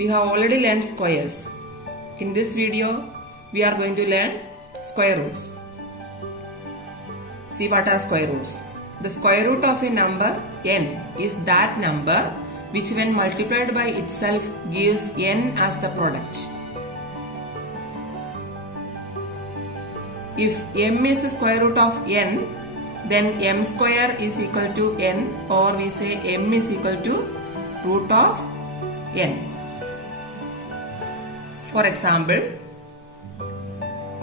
we have already learned squares. In this video, we are going to learn square roots. See what are square roots. The square root of a number n is that number which when multiplied by itself gives n as the product. If m is the square root of n, then m square is equal to n, or we say m is equal to root of n. For example,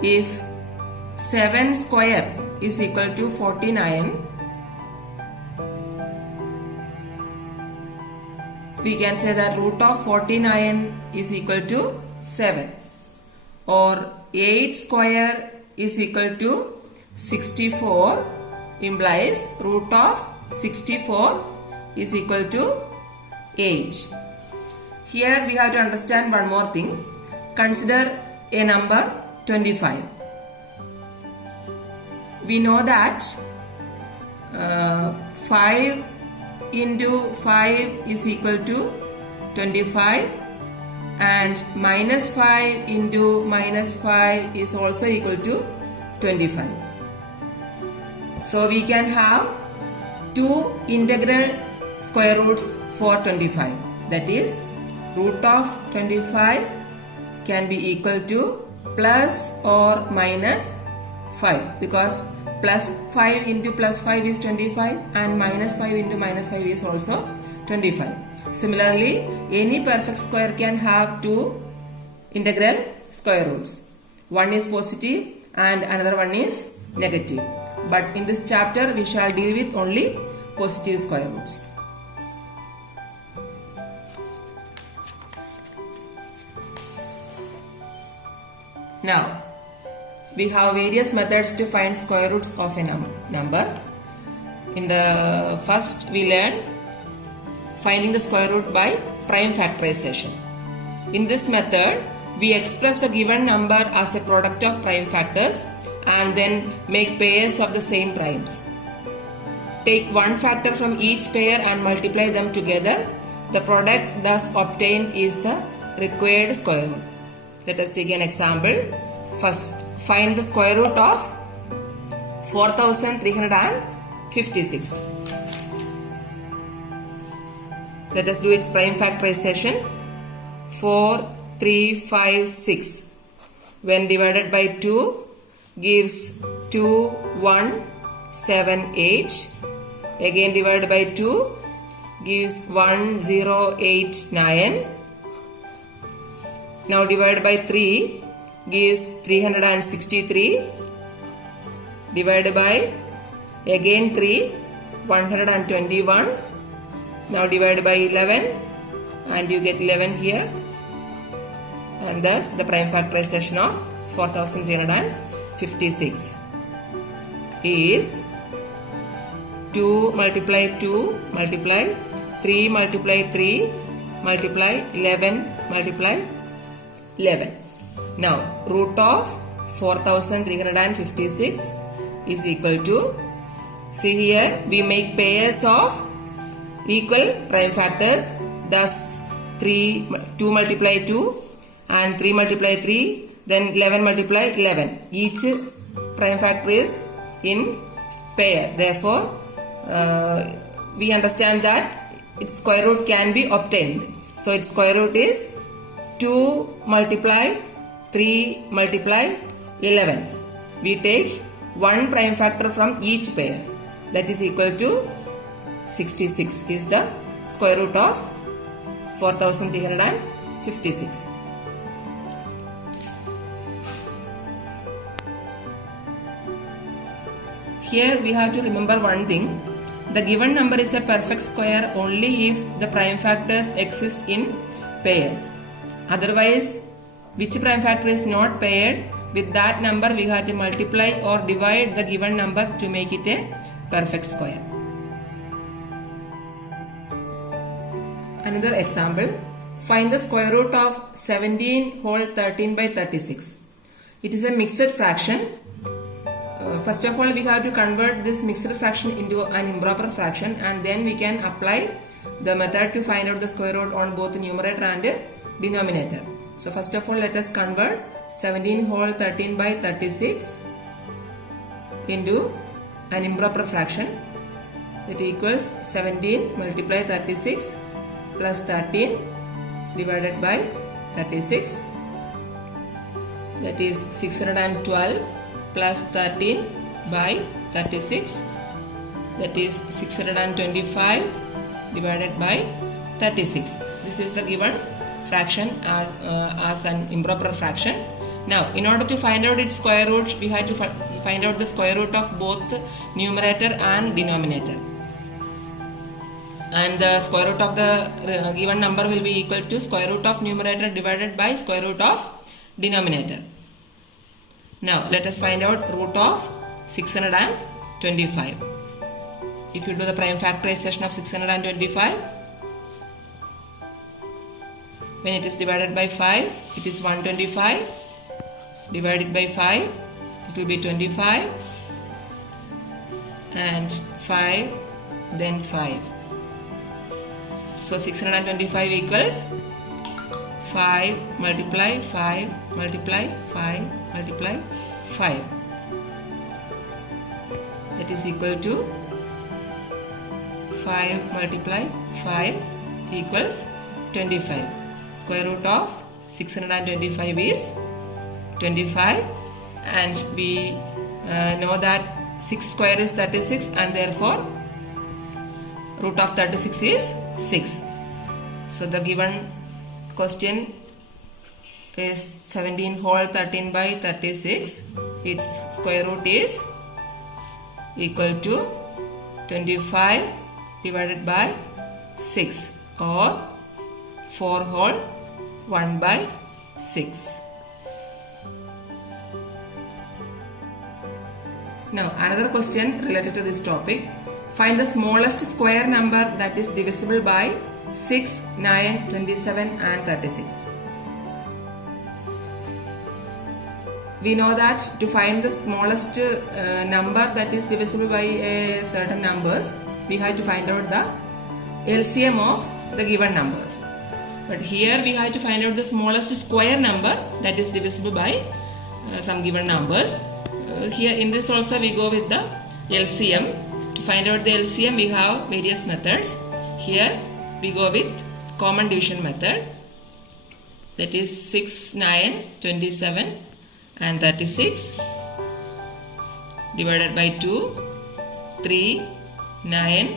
if 7 square is equal to 49, we can say that root of 49 is equal to 7, or 8 square is equal to 64 implies root of 64 is equal to 8. Here we have to understand one more thing. Consider a number 25. We know that 5 into 5 is equal to 25, and minus 5 into minus 5 is also equal to 25. So we can have two integral square roots for 25. That is, root of 25 can be equal to plus or minus 5, because plus 5 into plus 5 is 25 and minus 5 into minus 5 is also 25. Similarly, any perfect square can have two integral square roots. One is positive and another one is negative. But in this chapter, we shall deal with only positive square roots. Now, we have various methods to find square roots of a number. In the first, we learn finding the square root by prime factorization. In this method, we express the given number as a product of prime factors and then make pairs of the same primes. Take one factor from each pair and multiply them together. The product thus obtained is the required square root. Let us take an example. First, find the square root of 4356. Let us do its prime factorization. 4356 when divided by 2 gives 2178. Again divided by 2 gives 1089. Now divided by 3 gives 363. Divided by again 3, 121. Now divided by 11 and you get 11 here, and thus the prime factorization of 4356 is 2 multiply 2 multiply 3 multiply 3 multiply 11 multiply 11. Now root of 4356 is equal to, see here we make pairs of equal prime factors, thus 2 multiply 2 and 3 multiply 3, then 11 multiply 11. Each prime factor is in pair. Therefore, we understand that its square root can be obtained. So its square root is 2 multiply 3 multiply 11. We take one prime factor from each pair. That is equal to 66 is the square root of 4356. Here we have to remember one thing. The given number is a perfect square only if the prime factors exist in pairs. Otherwise, which prime factor is not paired, with that number we have to multiply or divide the given number to make it a perfect square. Another example, find the square root of 17 whole 13 by 36. It is a mixed fraction. First of all, we have to convert this mixed fraction into an improper fraction, and then we can apply the method to find out the square root on both numerator and denominator. So first of all, let us convert 17 whole 13 by 36 into an improper fraction. It equals 17 multiply 36 plus 13 divided by 36. That is 612 plus 13 by 36. That is 625 divided by 36. This is the given fraction as an improper fraction. Now, in order to find out its square root, we have to find out the square root of both numerator and denominator. And the square root of the given number will be equal to square root of numerator divided by square root of denominator. Now, let us find out root of 625. If you do the prime factorization of 625, when it is divided by 5, it is 125. Divided by 5, it will be 25. And 5, then 5. So 625 equals 5 multiply 5 multiply 5 multiply 5. That is equal to 5 multiply 5 equals 25. Square root of 625 is 25, and we know that 6 square is 36, and therefore root of 36 is 6. So the given question is 17 whole 13 by 36. Its square root is equal to 25 divided by 6, or 4 whole 1 by 6. Now another question related to this topic. Find the smallest square number that is divisible by 6, 9, 27 and 36. We know that to find the smallest number that is divisible by certain numbers, we have to find out the LCM of the given numbers. But here we have to find out the smallest square number that is divisible by some given numbers. Here in this also we go with the LCM. To find out the LCM, we have various methods. Here we go with common division method. That is 6, 9, 27 and 36 divided by 2, 3, 9,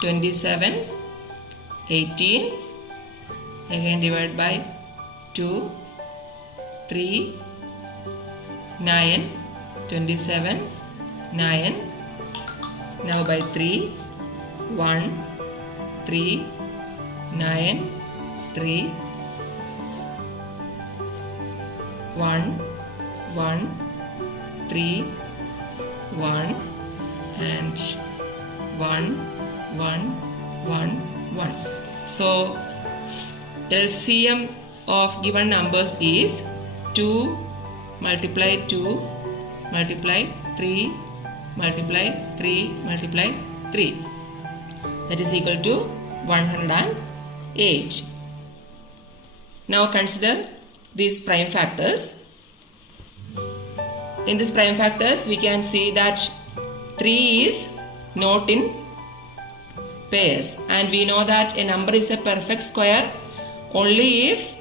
27, 18, again divided by 2, 3, 9, 27, 9, now by 3, 1, 3, 9, 3, 1, 1, 3, 1 and 1, 1, 1, 1. So LCM of given numbers is 2 multiply 2 multiply 3 multiply 3 multiply 3. That is equal to 108. Now consider these prime factors. In these prime factors, we can see that 3 is not in pairs, and we know that a number is a perfect square only if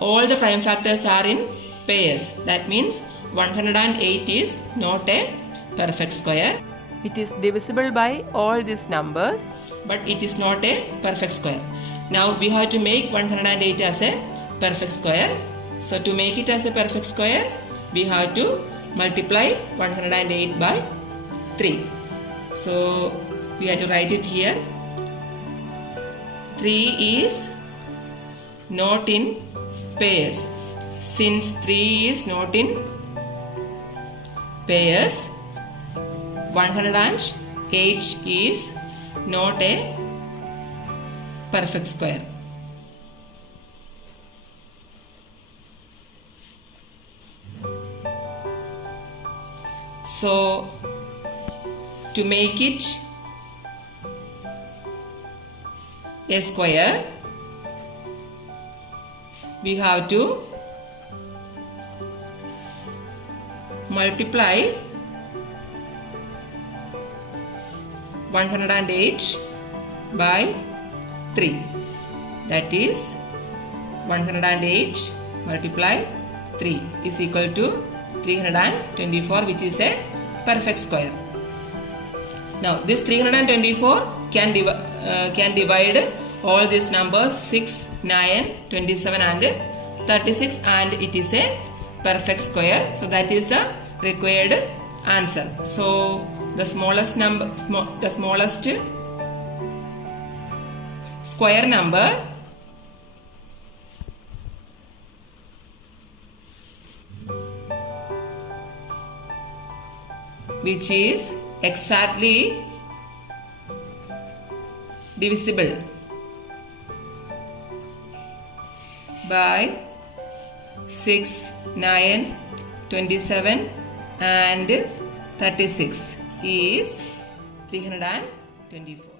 all the prime factors are in pairs. That means 108 is not a perfect square. It is divisible by all these numbers, but it is not a perfect square. Now we have to make 108 as a perfect square. So to make it as a perfect square, we have to multiply 108 by 3. So we have to write it here. 3 is not in pairs. Since 3 is not in pairs, 108 is not a perfect square. So to make it a square, we have to multiply 108 by 3. That is 108 multiply 3 is equal to 324, which is a perfect square. Now this 324 can divide all these numbers 6, 9, 27 and 36, and it is a perfect square. So that is the required answer. So the smallest square number which is exactly divisible by 6, 9, 27 and 36 is 324.